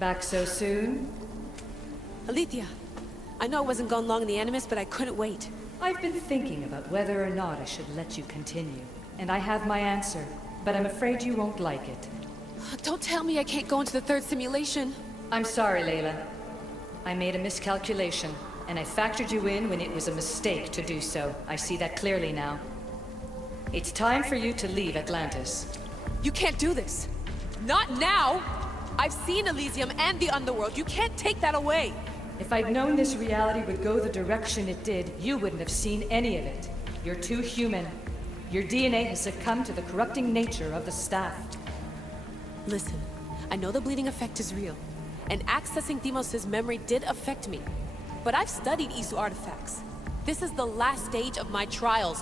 Back so soon? Alethea, I know I wasn't gone long in the Animus, but I couldn't wait. I've been thinking about whether or not I should let you continue, and I have my answer, but I'm afraid you won't like it. Don't tell me I can't go into the third simulation. I'm sorry, Layla. I made a miscalculation, and I factored you in when it was a mistake to do so. I see that clearly now. It's time for you to leave Atlantis. You can't do this. Not now! I've seen Elysium and the Underworld. You can't take that away! If I'd known this reality would go the direction it did, you wouldn't have seen any of it. You're too human. Your DNA has succumbed to the corrupting nature of the staff. Listen, I know the bleeding effect is real, and accessing Deimos' memory did affect me. But I've studied Isu artifacts. This is the last stage of my trials.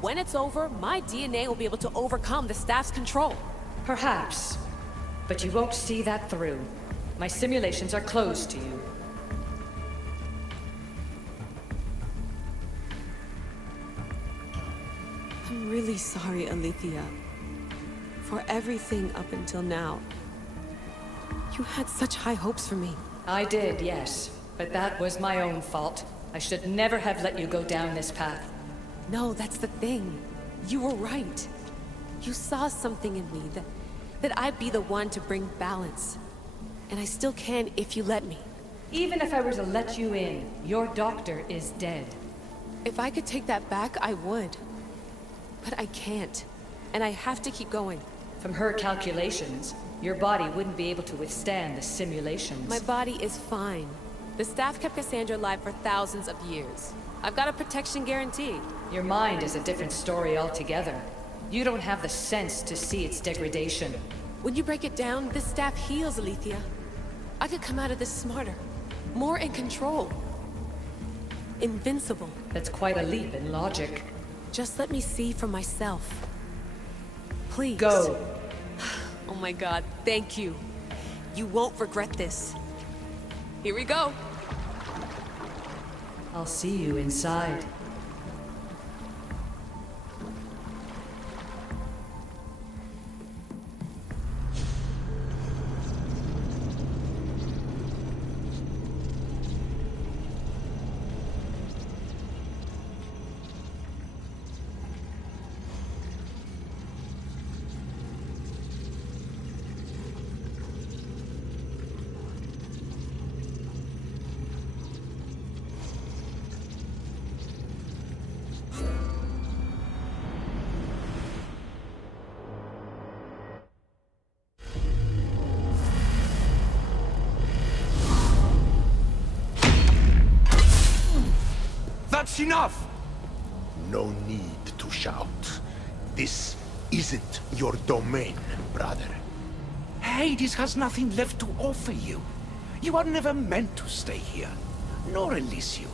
When it's over, my DNA will be able to overcome the staff's control. Perhaps. But you won't see that through. My simulations are closed to you. I'm really sorry, Alethea. For everything up until now. You had such high hopes for me. I did, yes. But that was my own fault. I should never have let you go down this path. No, that's the thing. You were right. You saw something in me that I'd be the one to bring balance. And I still can if you let me. Even if I were to let you in, your doctor is dead. If I could take that back, I would. But I can't. And I have to keep going. From her calculations, your body wouldn't be able to withstand the simulations. My body is fine. The staff kept Cassandra alive for thousands of years. I've got a protection guarantee. Your mind is a different story altogether. You don't have the sense to see its degradation. When you break it down, this staff heals, Alethea. I could come out of this smarter, more in control. Invincible. That's quite a leap in logic. Just let me see for myself. Please. Go. Oh my god, thank you. You won't regret this. Here we go. I'll see you inside. That's enough! No need to shout. This isn't your domain, brother. Hades has nothing left to offer you. You are never meant to stay here, nor Elysium.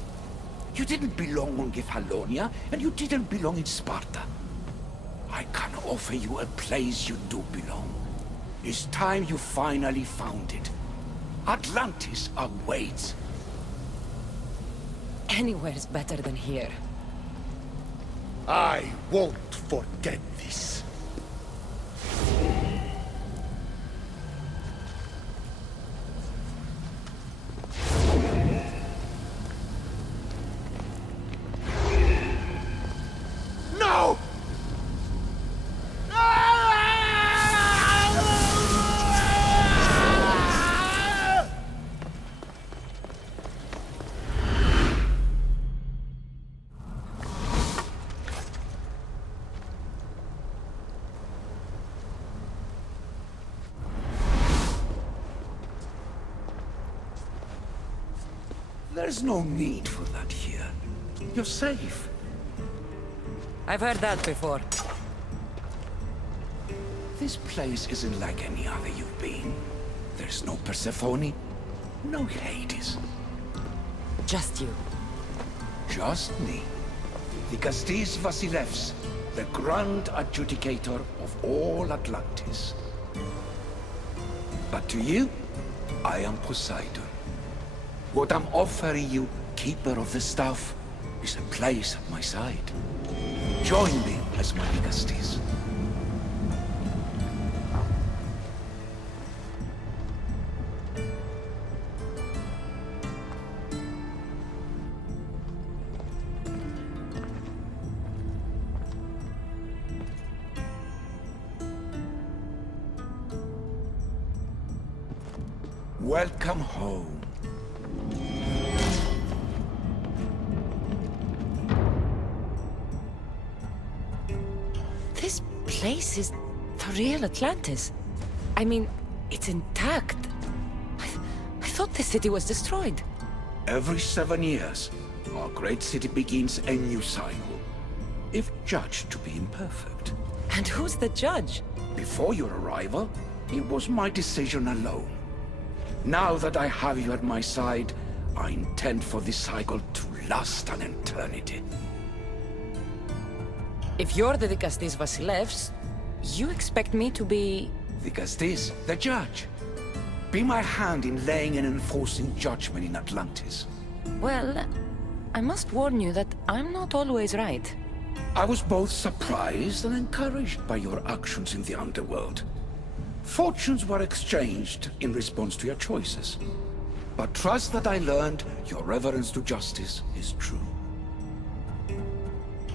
You didn't belong on Kefalonia, and you didn't belong in Sparta. I can offer you a place you do belong. It's time you finally found it. Atlantis awaits. Anywhere's better than here. I won't forget this. No! There's no need for that here. You're safe. I've heard that before. This place isn't like any other you've been. There's no Persephone, no Hades. Just you. Just me. The Castis Vasilevs, the Grand Adjudicator of all Atlantis. But to you, I am Poseidon. What I'm offering you, Keeper of the Staff, is a place at my side. Join me as my Castis. Welcome home. This place is the real Atlantis. I mean, it's intact. I thought the city was destroyed. Every 7 years, our great city begins a new cycle, if judged to be imperfect. And who's the judge? Before your arrival, it was my decision alone. Now that I have you at my side, I intend for this cycle to last an eternity. If you're the Dikastis Vasilevs, you expect me to be... Dikastis, the judge. Be my hand in laying and enforcing judgment in Atlantis. Well, I must warn you that I'm not always right. I was both surprised and encouraged by your actions in the underworld. Fortunes were exchanged in response to your choices. But trust that I learned your reverence to justice is true.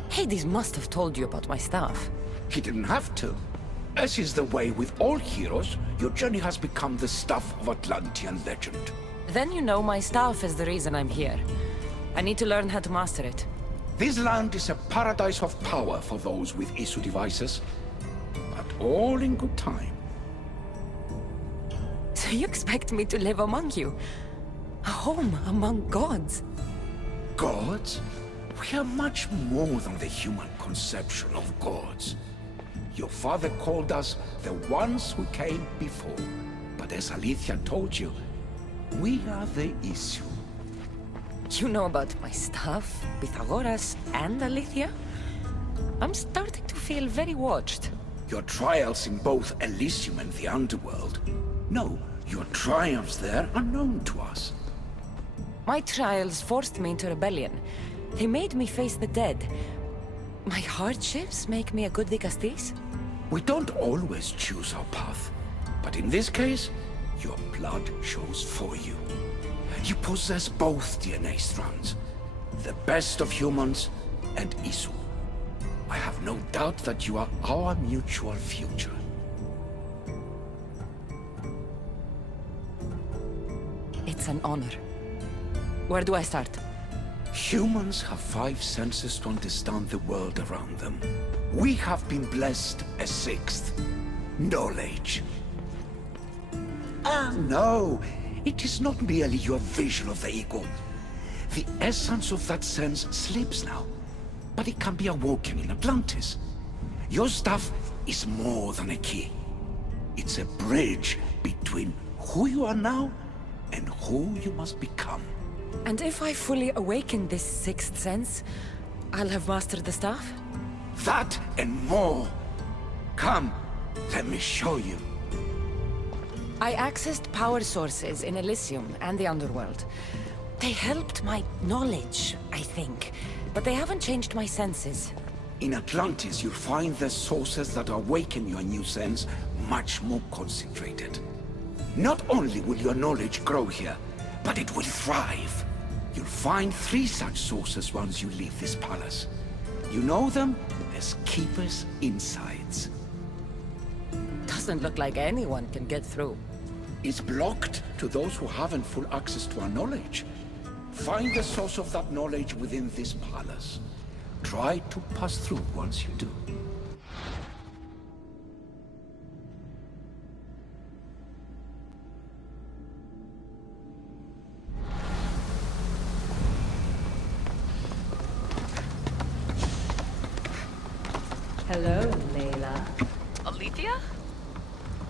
Hades must have told you about my staff. He didn't have to. As is the way with all heroes, your journey has become the stuff of Atlantean legend. Then you know my staff is the reason I'm here. I need to learn how to master it. This land is a paradise of power for those with Isu devices, but all in good time. So you expect me to live among you? A home among gods? Gods? We are much more than the human conception of gods. Your father called us the ones who came before, but as Alethea told you, we are the Isu. You know about my staff, Pythagoras, and Alethea? I'm starting to feel very watched. Your trials in both Elysium and the underworld. No, your triumphs there are known to us. My trials forced me into rebellion. They made me face the dead. My hardships make me a good Dikastis? We don't always choose our path, but in this case, your blood shows for you. You possess both DNA strands, the best of humans and Isu. I have no doubt that you are our mutual future. It's an honor. Where do I start? Humans have 5 senses to understand the world around them. We have been blessed a 6th. Knowledge. Ah, no. It is not merely your vision of the ego. The essence of that sense slips now, but it can be awoken in Atlantis. Your stuff is more than a key. It's a bridge between who you are now and who you must become. And if I fully awaken this 6th sense, I'll have mastered the staff? That and more. Come, let me show you. I accessed power sources in Elysium and the underworld. They helped my knowledge, I think, but they haven't changed my senses. In Atlantis, you'll find the sources that awaken your new sense much more concentrated. Not only will your knowledge grow here, but it will thrive. You'll find 3 such sources once you leave this palace. You know them as Keeper's Insides. Doesn't look like anyone can get through. It's blocked to those who haven't full access to our knowledge. Find the source of that knowledge within this palace. Try to pass through once you do. Hello, Layla. Alethea?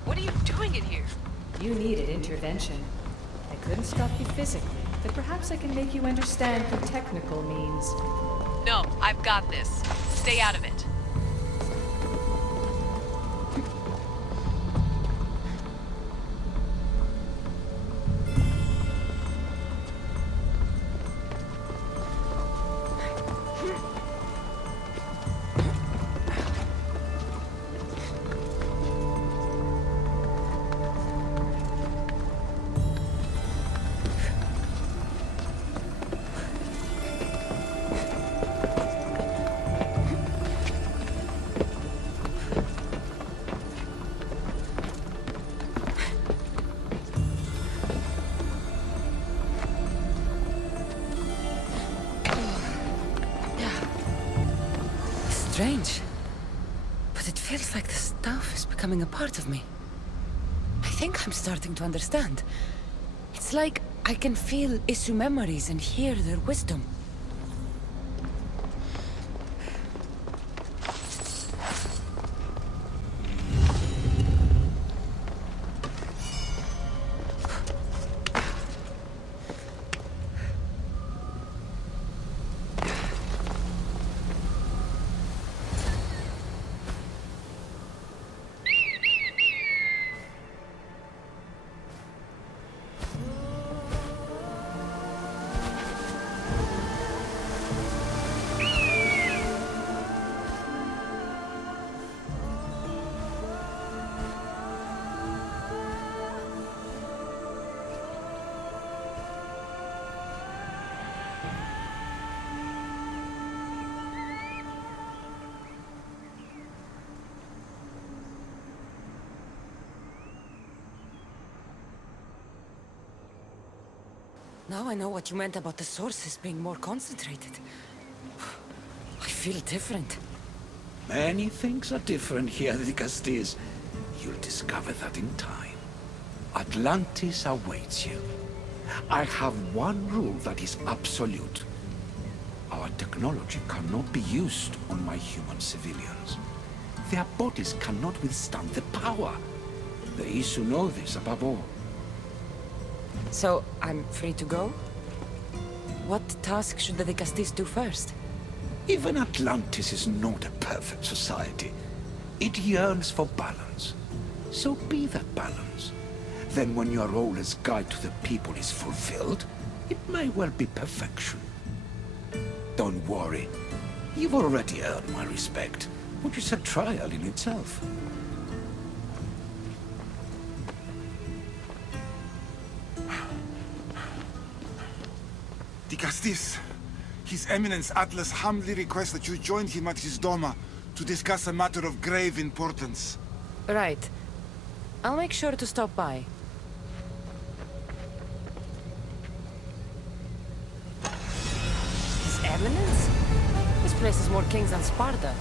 What are you doing in here? You needed intervention. I couldn't stop you physically, but perhaps I can make you understand through technical means. No, I've got this. Stay out of it. But it feels like the stuff is becoming a part of me. I think I'm starting to understand. It's like I can feel Isu memories and hear their wisdom. Now I know what you meant about the sources being more concentrated. I feel different. Many things are different here, Dicastis. You'll discover that in time. Atlantis awaits you. I have one rule that is absolute. Our technology cannot be used on my human civilians. Their bodies cannot withstand the power. The Isu know this above all. So, I'm free to go? What task should the Dicastis do first? Even Atlantis is not a perfect society. It yearns for balance. So be that balance. Then when your role as guide to the people is fulfilled, it may well be perfection. Don't worry. You've already earned my respect, which is a trial in itself. Dicastis, His Eminence Atlas humbly requests that you join him at his Doma to discuss a matter of grave importance. Right. I'll make sure to stop by. His Eminence? This place is more kings than Sparta.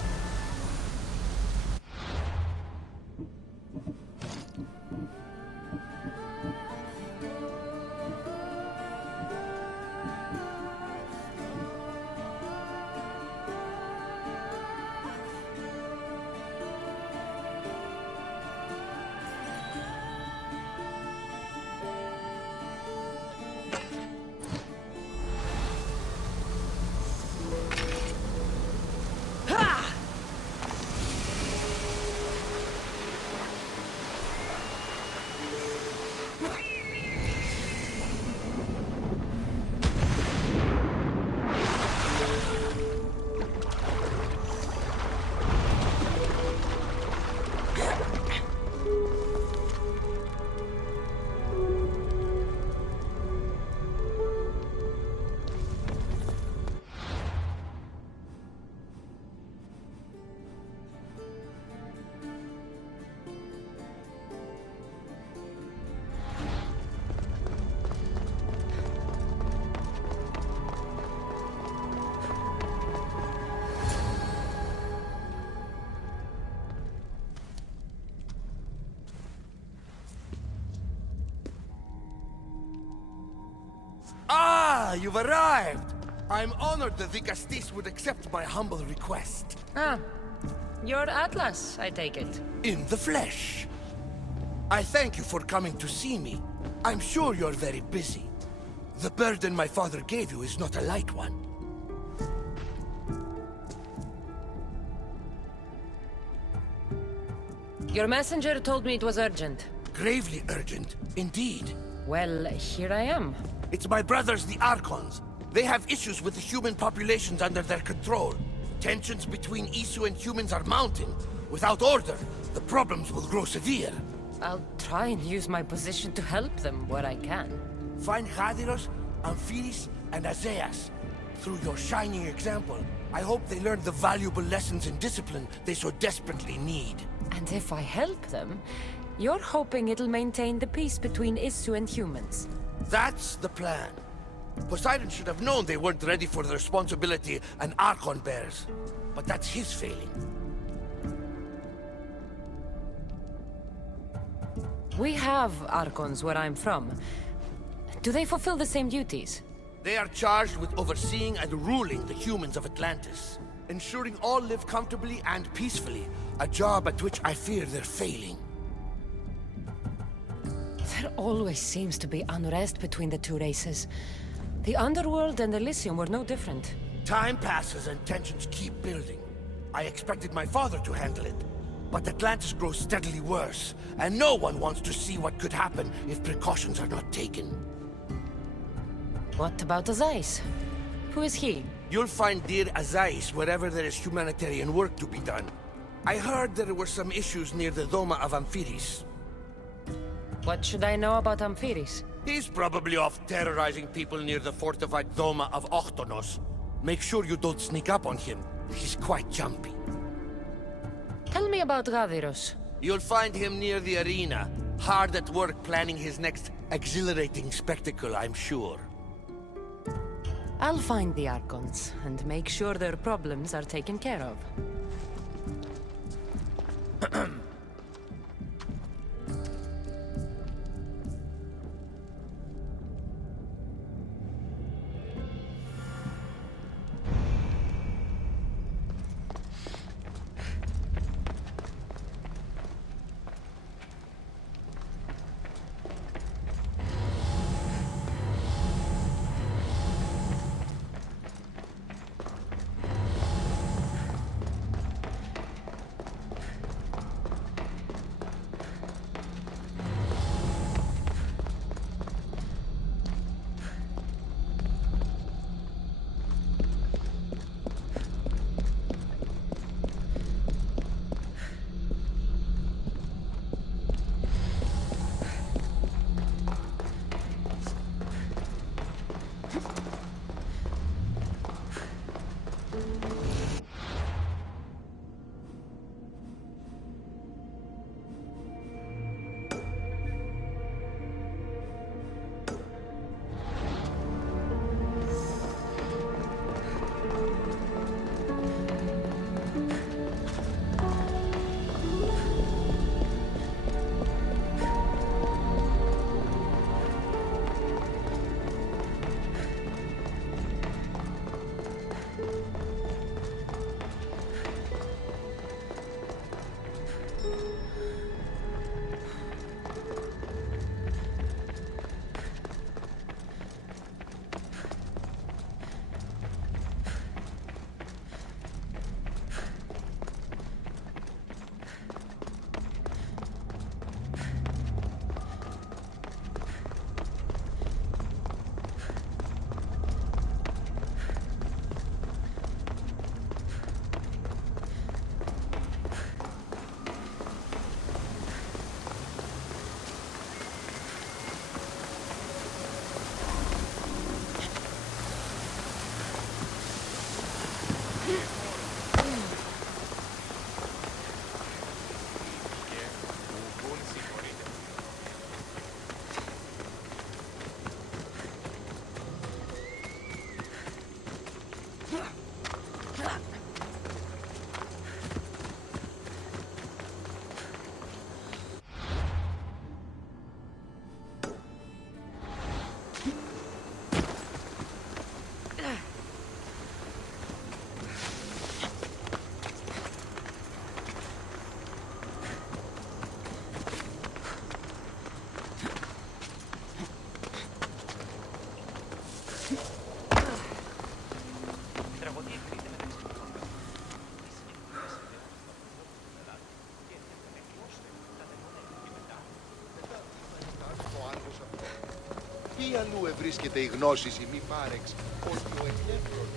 Ah, you've arrived! I'm honored that Dicastis would accept my humble request. Ah, you're Atlas, I take it. In the flesh. I thank you for coming to see me. I'm sure you're very busy. The burden my father gave you is not a light one. Your messenger told me it was urgent. Gravely urgent, indeed. Well, here I am. It's my brothers, the Archons. They have issues with the human populations under their control. Tensions between Isu and humans are mounting. Without order, the problems will grow severe. I'll try and use my position to help them where I can. Find Hadiros, Amphilis, and Azeas. Through your shining example, I hope they learn the valuable lessons in discipline they so desperately need. And if I help them, you're hoping it'll maintain the peace between Isu and humans. That's the plan. Poseidon should have known they weren't ready for the responsibility an Archon bears. But that's his failing. We have Archons where I'm from. Do they fulfill the same duties? They are charged with overseeing and ruling the humans of Atlantis, ensuring all live comfortably and peacefully, a job at which I fear they're failing. There always seems to be unrest between the two races. The Underworld and Elysium were no different. Time passes and tensions keep building. I expected my father to handle it, but Atlantis grows steadily worse, and no one wants to see what could happen if precautions are not taken. What about Odysey? Who is he? You'll find dear Azais wherever there is humanitarian work to be done. I heard there were some issues near the Doma of Amphiris. What should I know about Amphiris? He's probably off terrorizing people near the fortified Doma of Ochtonos. Make sure you don't sneak up on him. He's quite jumpy. Tell me about Gaviros. You'll find him near the arena, hard at work planning his next exhilarating spectacle, I'm sure. I'll find the Archons, and make sure their problems are taken care of. Πού αλλού ευρίσκεται η γνώση η μη πάρεξ, όχι ο εκλέφρος.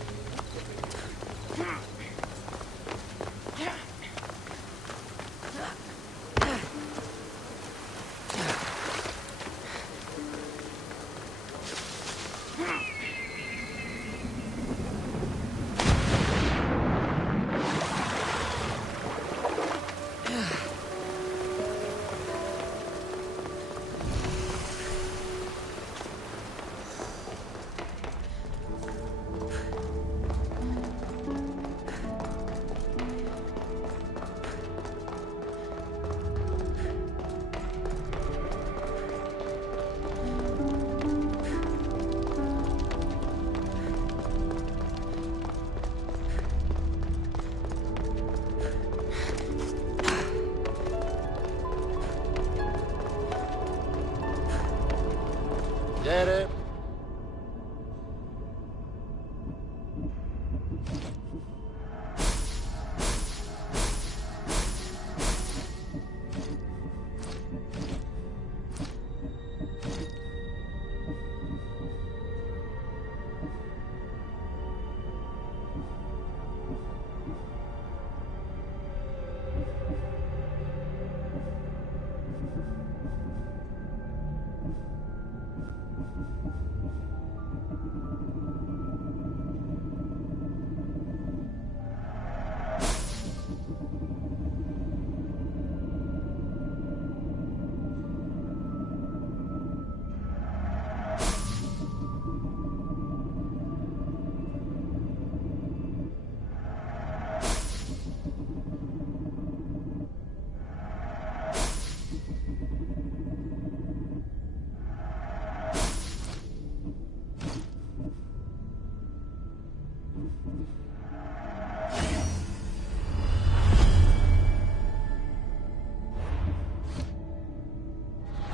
Γέρε.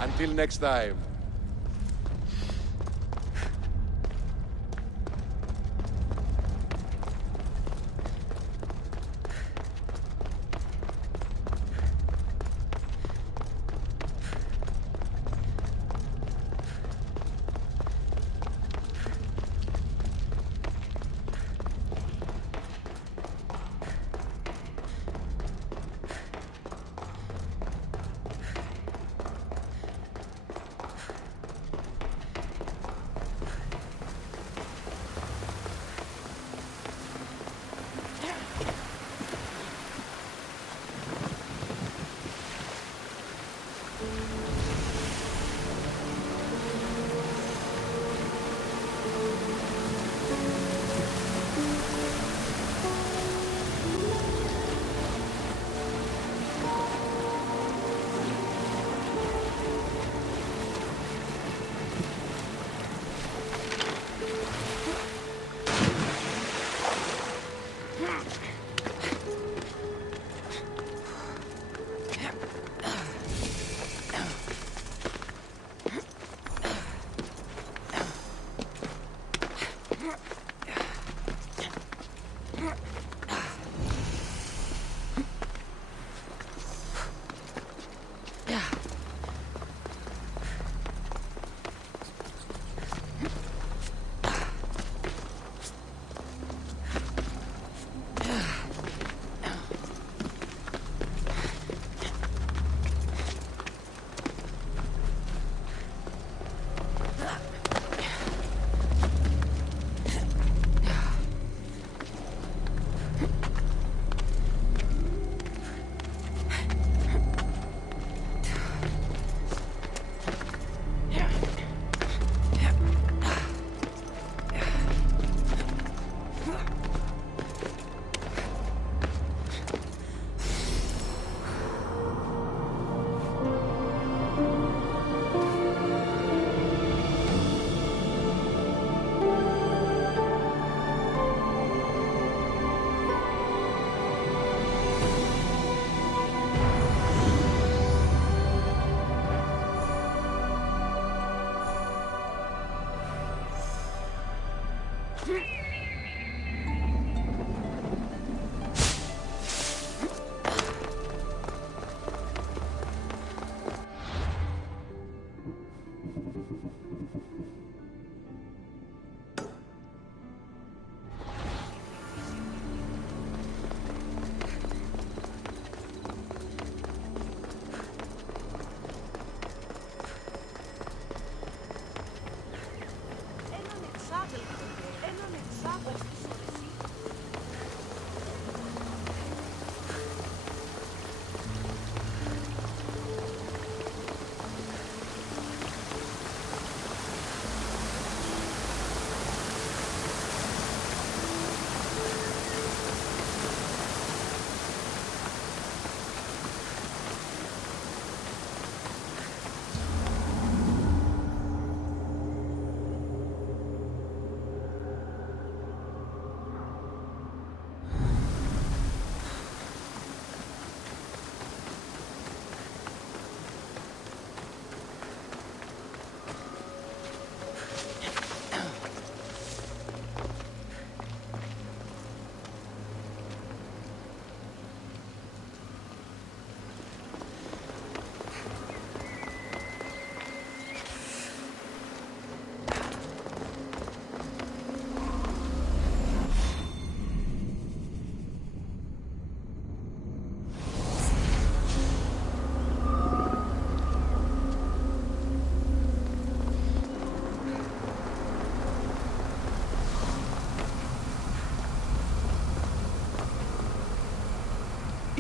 Until next time.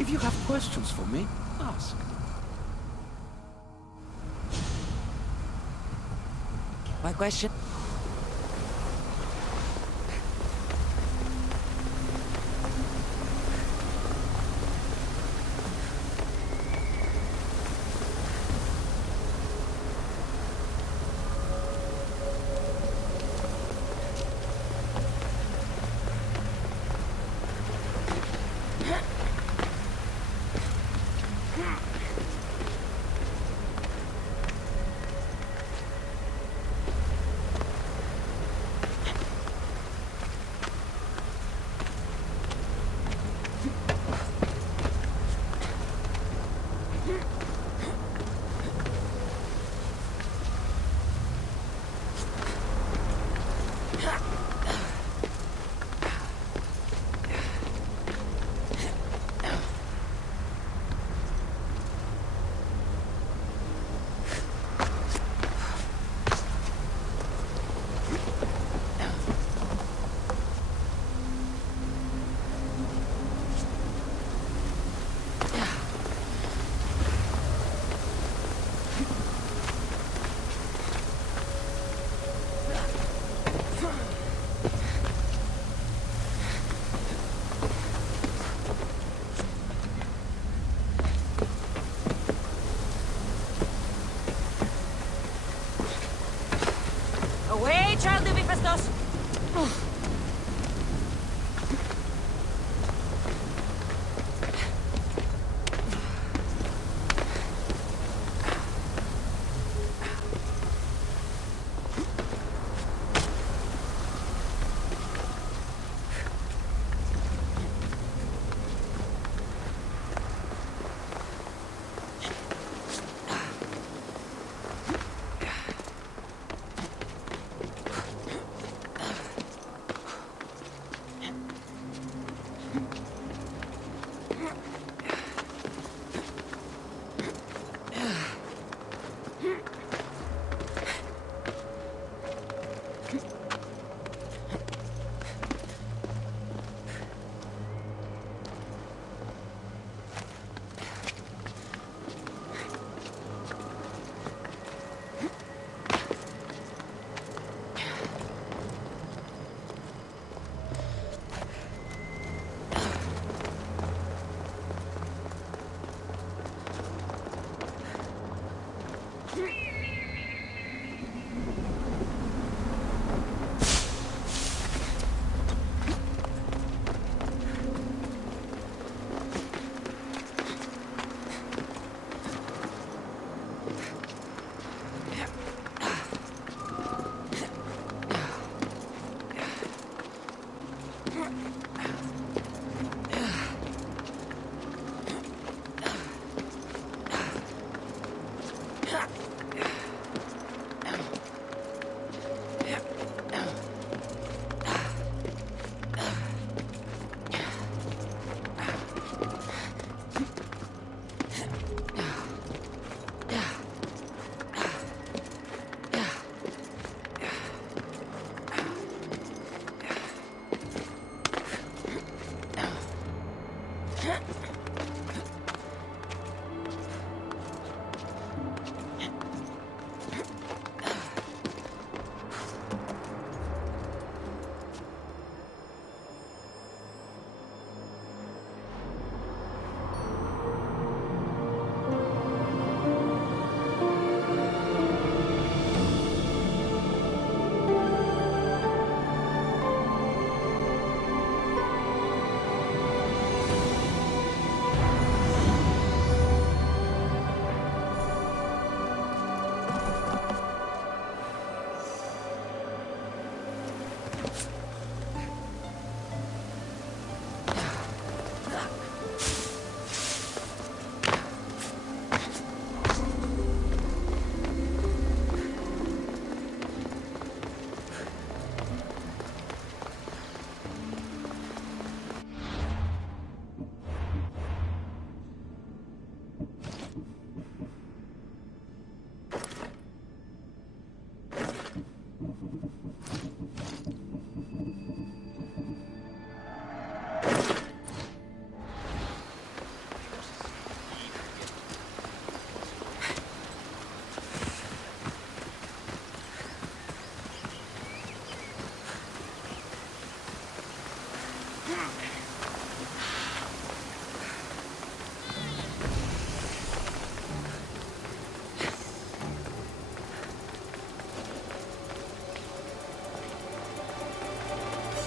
If you have questions for me, ask. My question?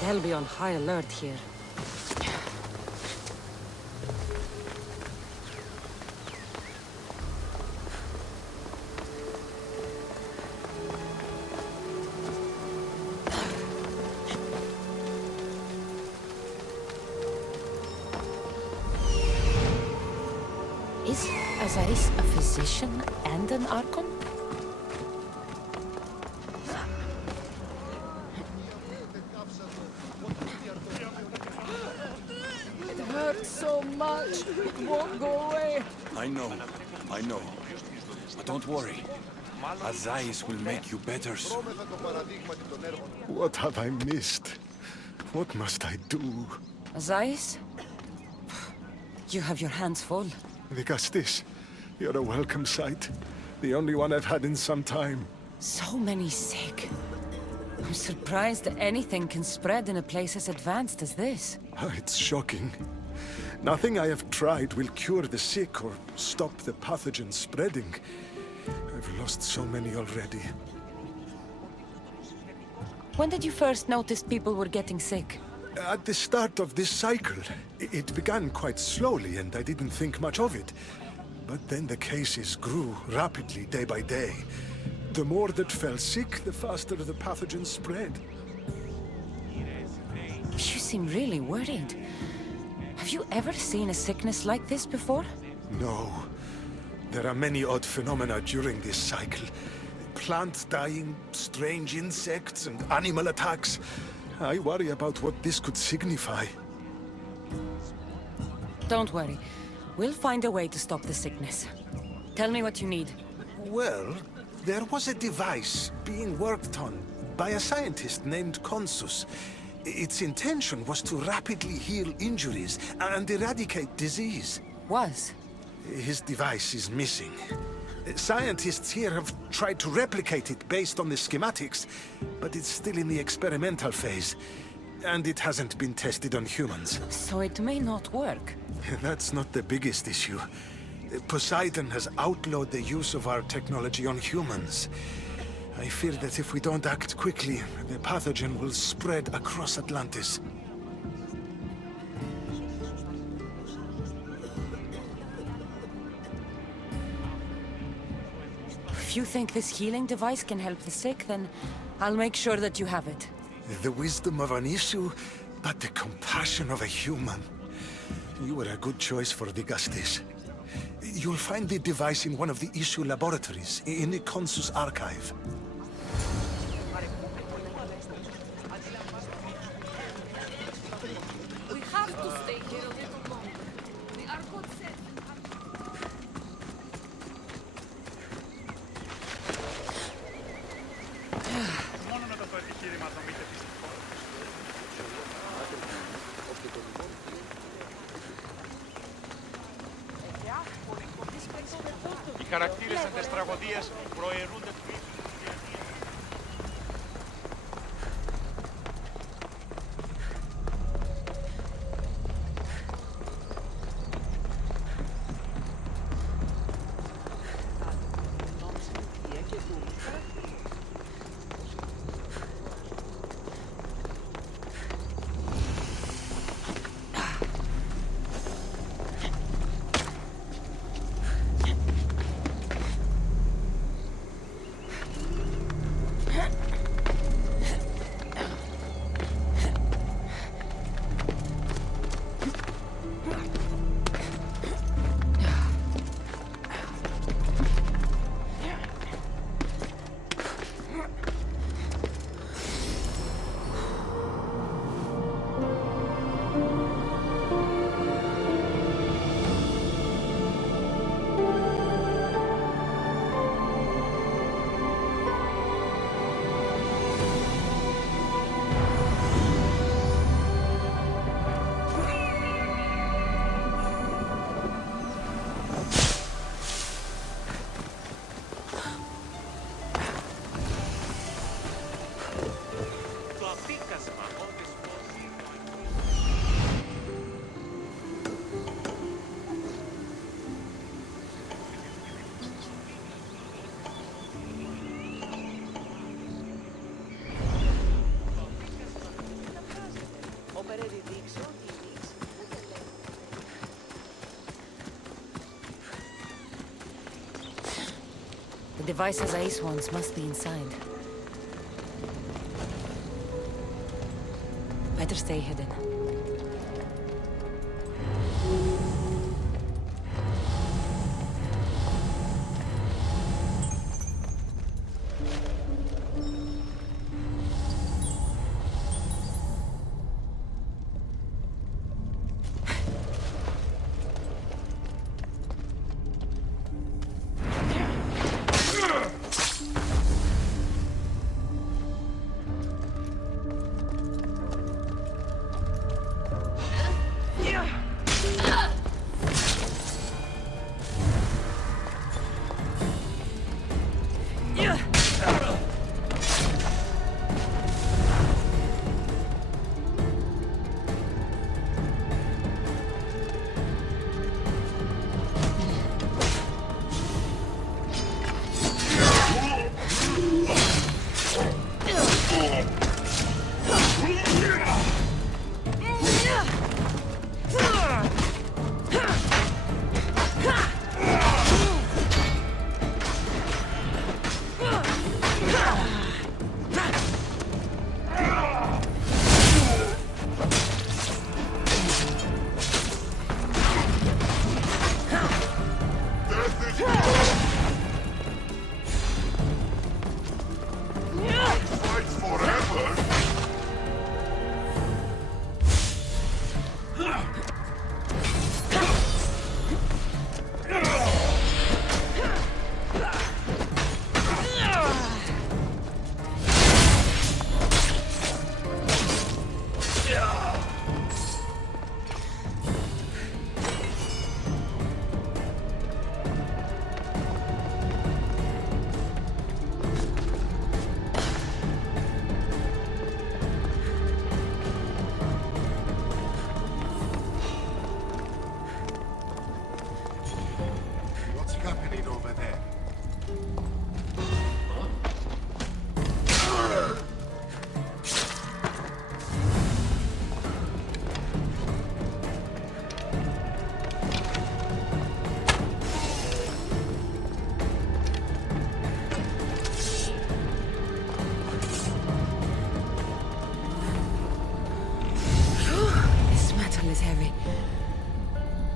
They'll be on high alert here. Is Azais a physician and an Archon? It hurts so much. It won't go away. I know. But don't worry. Azais will make you better soon. What have I missed? What must I do? Azais? You have your hands full. Vigastis, you're a welcome sight. The only one I've had in some time. So many sick. I'm surprised that anything can spread in a place as advanced as this. It's shocking. Nothing I have tried will cure the sick or stop the pathogen spreading. I've lost so many already. When did you first notice people were getting sick? At the start of this cycle, it began quite slowly and I didn't think much of it. But then the cases grew rapidly day by day. The more that fell sick, the faster the pathogen spread. You seem really worried. Have you ever seen a sickness like this before? No. There are many odd phenomena during this cycle. Plants dying, strange insects, and animal attacks. I worry about what this could signify. Don't worry. We'll find a way to stop the sickness. Tell me what you need. Well, there was a device being worked on by a scientist named Consus. Its intention was to rapidly heal injuries and eradicate disease. Was? His device is missing. Scientists here have tried to replicate it based on the schematics, but it's still in the experimental phase. And it hasn't been tested on humans. So it may not work. That's not the biggest issue. Poseidon has outlawed the use of our technology on humans. I fear that if we don't act quickly, the pathogen will spread across Atlantis. If you think this healing device can help the sick, then I'll make sure that you have it. The wisdom of an issue, but the compassion of a human. You were a good choice for Vigastis. You'll find the device in one of the issue laboratories, in the Consus archive. We have to stay here a little longer. The Archon said... Οι χαρακτήρες εν τες τραγωδίες προαιρούνται του ήθους. The devices Ace wants must be inside. Better stay hidden.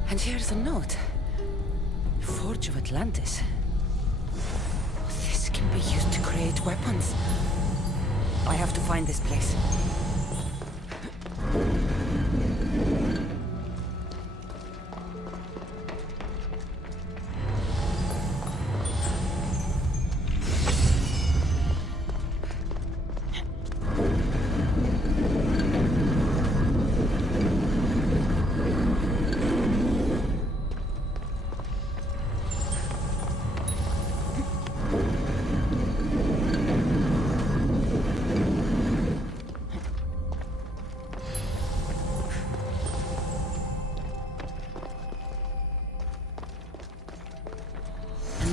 And here's a note. Forge of Atlantis. This can be used to create weapons. I have to find this place.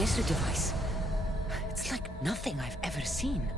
A device. It's like nothing I've ever seen.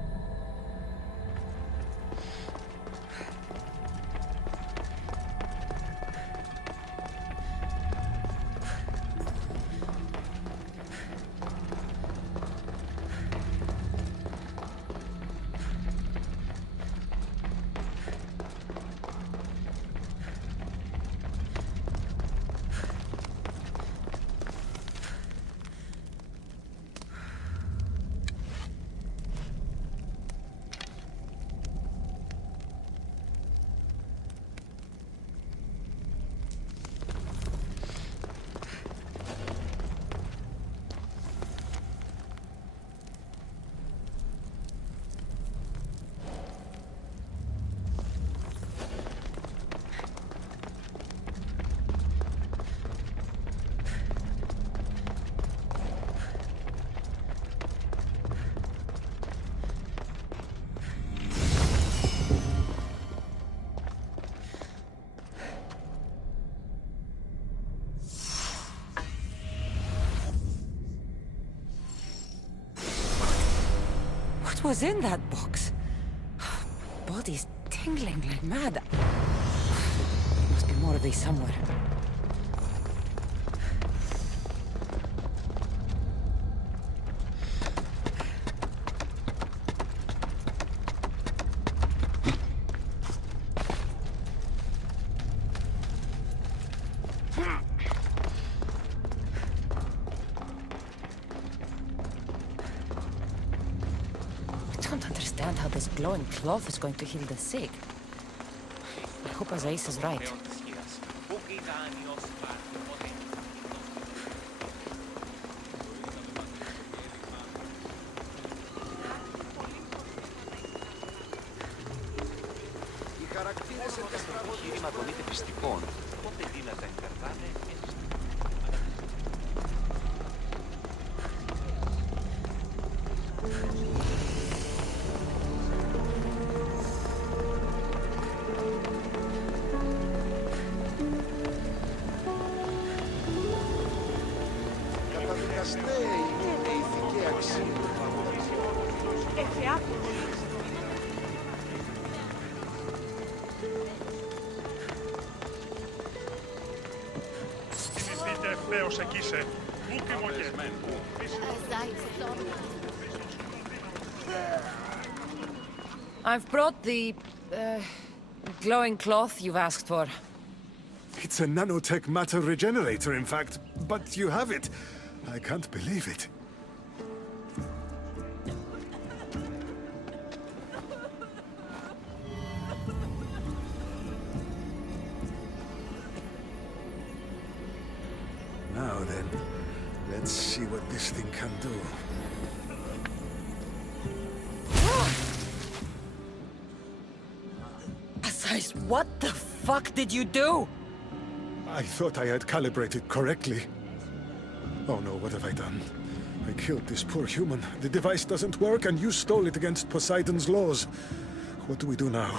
What was in that box? Body's tingling like mad. Must be more of these somewhere. don't understand how this glowing cloth is going to heal the sick. I hope Ace is right. Οι χαρακτήρες εν τες τραγωδίες των είτε πιστικών, πότε δύνατα εγκαρτάνε. Καταδικαστέοι είναι η ηθική αξία του πραγματισμού. Θυμηθείτε ευθέως εκεί σε ούκιμο και I've brought the glowing cloth you've asked for. It's a nanotech matter regenerator, in fact. But you have it. I can't believe it. Now then, let's see what this thing can do. Asais, what the fuck did you do? I thought I had calibrated correctly. Oh no, what have I done? I killed this poor human. The device doesn't work, and you stole it against Poseidon's laws. What do we do now?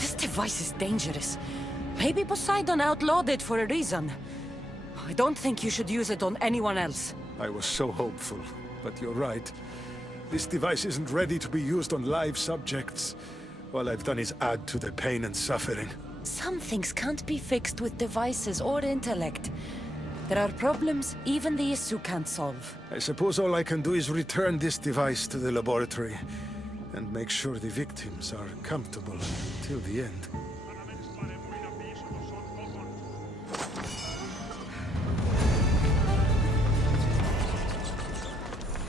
This device is dangerous. Maybe Poseidon outlawed it for a reason. I don't think you should use it on anyone else. I was so hopeful, but you're right. This device isn't ready to be used on live subjects. All I've done is add to the pain and suffering. Some things can't be fixed with devices or intellect. There are problems even the Isu can't solve. I suppose all I can do is return this device to the laboratory and make sure the victims are comfortable till the end.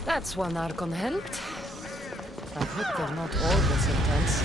That's one Archon helped. I hope they're not all this intense.